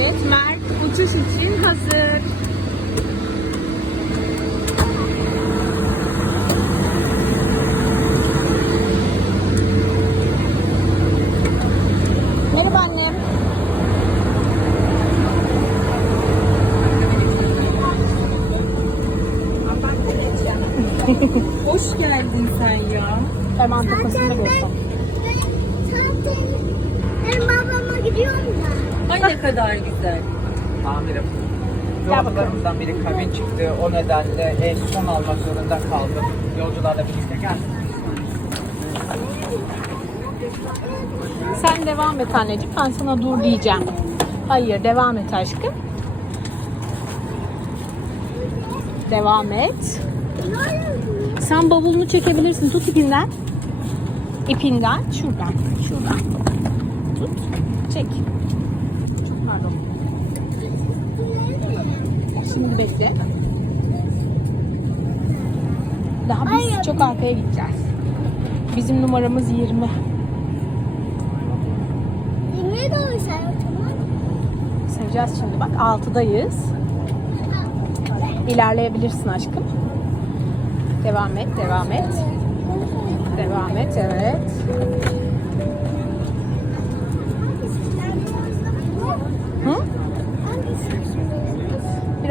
Evet, Mert uçuş için hazır. Merhaba annem. Hoş geldin sen ya. Hemen takasını göster. Ne kadar güzel. Amirim. Yolcularımızdan biri kabin çıktı. O nedenle en son almak zorunda kaldım. Yolcularla birlikte geldim. Sen devam et anneciğim. Ben sana dur diyeceğim. Hayır, devam et aşkım. Devam et. Sen bavulunu çekebilirsin. Tut ipinden. İpinden. Şuradan. Şuradan. Tut. Çek. Pardon. Şimdi bekle. Daha biz çok arkaya gideceğiz. Bizim numaramız 20. Yemeğe doğru sen tamam Seveceğiz şimdi bak 6'dayız. İlerleyebilirsin aşkım. Devam et, devam et. Devam et, evet.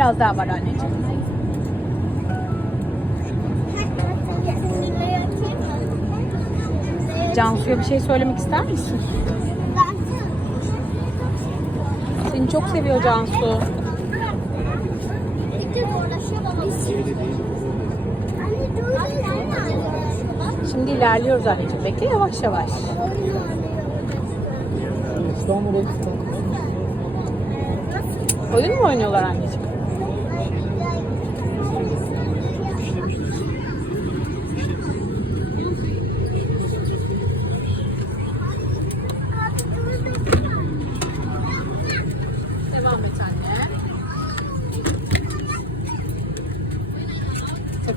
Biraz daha var anneciğim. Cansu'ya bir şey söylemek ister misin? Seni çok seviyor Cansu. Şimdi ilerliyoruz anneciğim. Bekle yavaş yavaş. İstanbul'a Oyun mu oynuyorlar anneciğim?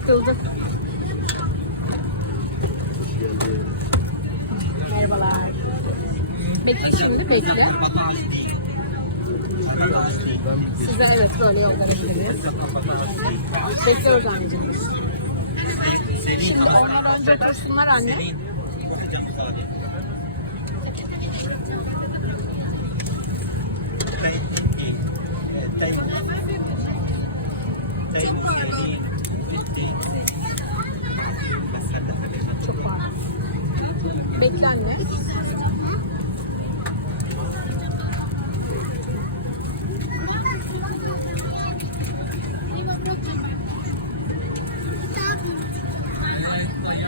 Takıldı. Merhabalar. Bekle şimdi bekle. Size evet böyle yoldan gideriz. Bekliyoruz anneciğim. Şimdi onlar önce otursunlar anne. Çok var. Bekle anne.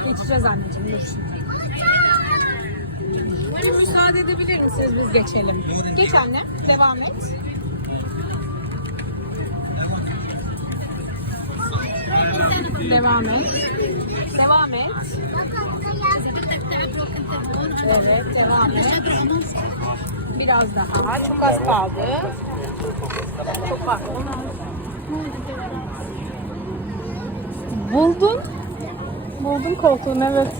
Geçeceğiz anneciğim dur şimdi. Müsaade edebilir misiniz biz geçelim? Geç anne, devam et. Devam et. Devam et. Evet, devam et. Biraz daha. Çok az kaldı. Çok var. Buldun. Buldum koltuğunu evet.